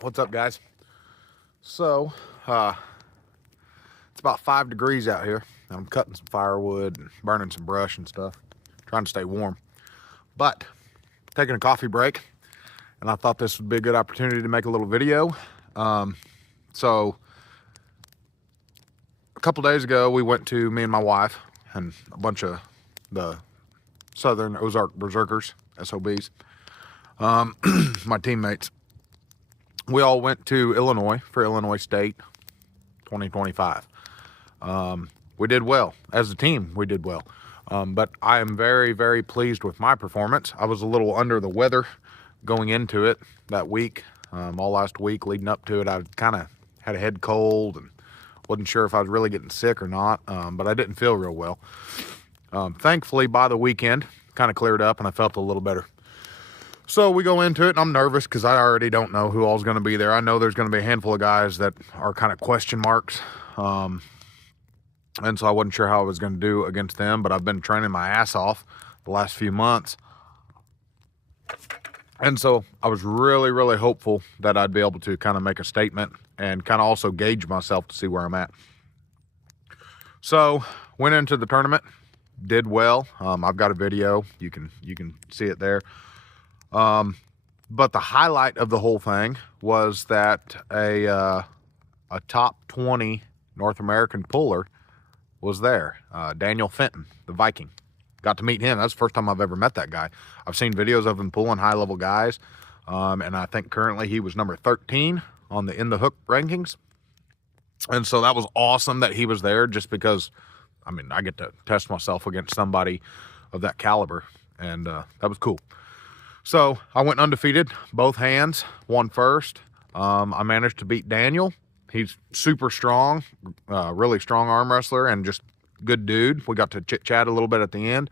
What's up, guys? So, it's about 5 degrees out here. I'm cutting some firewood and burning some brush and stuff, trying to stay warm. But, taking a coffee break, and I thought this would be a good opportunity to make a little video. So, a couple days ago, we went to, me and my wife, and a bunch of the Southern Ozark Berserkers, SOBs, my teammates. We all went to Illinois for Illinois State 2025. We did well. As a team, we did well. But I am very, very pleased with my performance. I was a little under the weather going into it that week. All last week leading up to it, I kind of had a head cold and wasn't sure if I was really getting sick or not, but I didn't feel real well. Thankfully, by the weekend, kind of cleared up and I felt a little better. So we go into it, and I'm nervous because I already don't know who all's going to be there. I know there's going to be a handful of guys that are kind of question marks. And so I wasn't sure how I was going to do against them, but I've been training my ass off the last few months. And so I was really, really hopeful that I'd be able to kind of make a statement and kind of also gauge myself to see where I'm at. So went into the tournament, did well. I've got a video. You can see it there. But the highlight of the whole thing was that a top 20 North American puller was there. Daniel Fenton, the Viking. Got to meet him. That's the first time I've ever met that guy. I've seen videos of him pulling high-level guys, and I think currently he was number 13 on the In the Hook rankings. And so that was awesome that he was there, just because, I mean, I get to test myself against somebody of that caliber, and that was cool. So I went undefeated, both hands, won first. I managed to beat Daniel. He's super strong, really strong arm wrestler, and just good dude. We got to chit-chat a little bit at the end.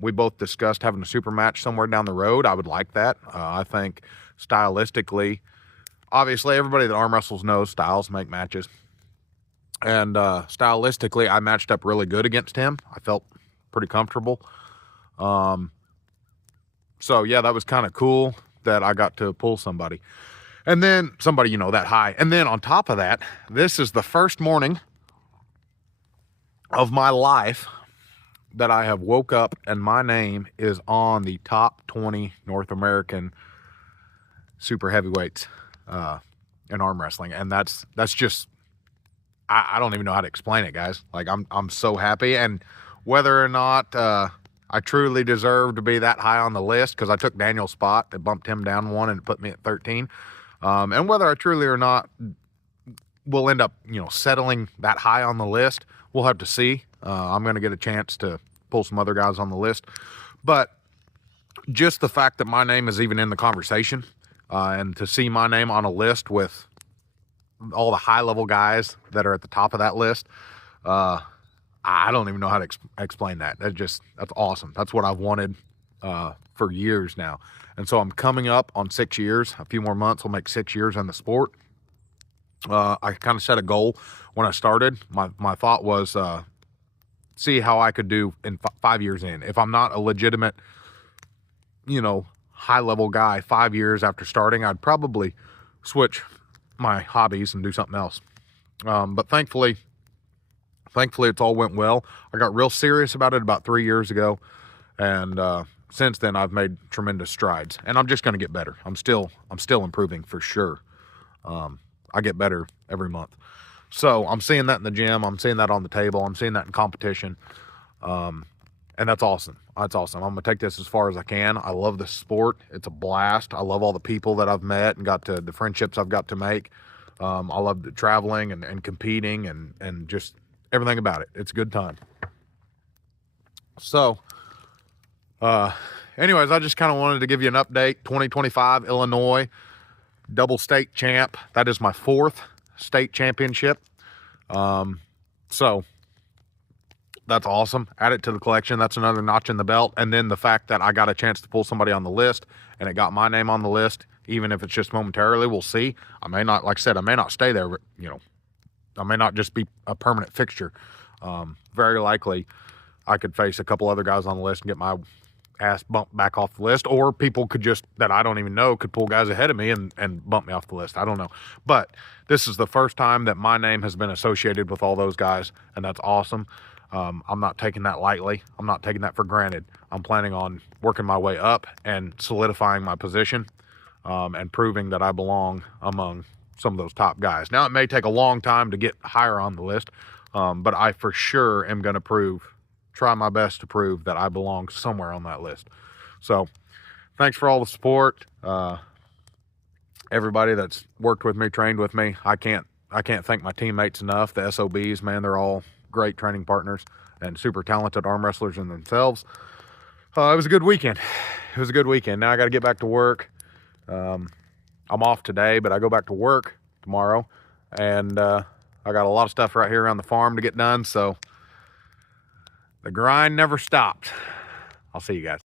We both discussed having a super match somewhere down the road. I would like that. I think stylistically, obviously everybody that arm wrestles knows styles make matches. And stylistically, I matched up really good against him. I felt pretty comfortable. So, yeah, that was kind of cool that I got to pull somebody. And then somebody, that high. And then on top of that, this is the first morning of my life that I have woke up and my name is on the top 20 North American super heavyweights in arm wrestling. And that's just, I don't even know how to explain it, guys. Like, I'm so happy. And whether or not I truly deserve to be that high on the list, because I took Daniel's spot. It bumped him down one and put me at 13. And whether I truly or not will end up, settling that high on the list, we'll have to see. I'm going to get a chance to pull some other guys on the list. But just the fact that my name is even in the conversation, and to see my name on a list with all the high-level guys that are at the top of that list, I don't even know how to explain that. That's awesome. That's what I've wanted for years now. And so I'm coming up on 6 years. A few more months will make 6 years in the sport. I kind of set a goal when I started. My thought was see how I could do in 5 years in. If I'm not a legitimate, high-level guy 5 years after starting, I'd probably switch my hobbies and do something else. But thankfully it's all went well. I got real serious about it about 3 years ago, and since then I've made tremendous strides, and I'm just going to get better. I'm still improving for sure. I get better every month. So I'm seeing that in the gym. I'm seeing that on the table. I'm seeing that in competition. And that's awesome. That's awesome. I'm going to take this as far as I can. I love this sport. It's a blast. I love all the people that I've met and got to the friendships I've got to make. I love the traveling and competing and just everything about it. It's a good time. So, anyways, I just kind of wanted to give you an update. 2025 Illinois double state champ. That is my 4th state championship. So that's awesome. Add it to the collection. That's another notch in the belt. And then the fact that I got a chance to pull somebody on the list and it got my name on the list, even if it's just momentarily, we'll see. I may not, like I said, I may not stay there, I may not just be a permanent fixture. Very likely I could face a couple other guys on the list and get my ass bumped back off the list, or people could just, that I don't even know, could pull guys ahead of me and bump me off the list. I don't know. But this is the first time that my name has been associated with all those guys, and that's awesome. I'm not taking that lightly. I'm not taking that for granted. I'm planning on working my way up and solidifying my position, and proving that I belong among some of those top guys. Now, it may take a long time to get higher on the list, but I for sure am going to try my best to prove that I belong somewhere on that list. So thanks for all the support. Everybody that's worked with me, trained with me. I can't thank my teammates enough. The SOBs, man, they're all great training partners and super talented arm wrestlers in themselves. It was a good weekend. It was a good weekend. Now I got to get back to work. I'm off today, but I go back to work tomorrow, and I got a lot of stuff right here around the farm to get done, so the grind never stopped. I'll see you guys.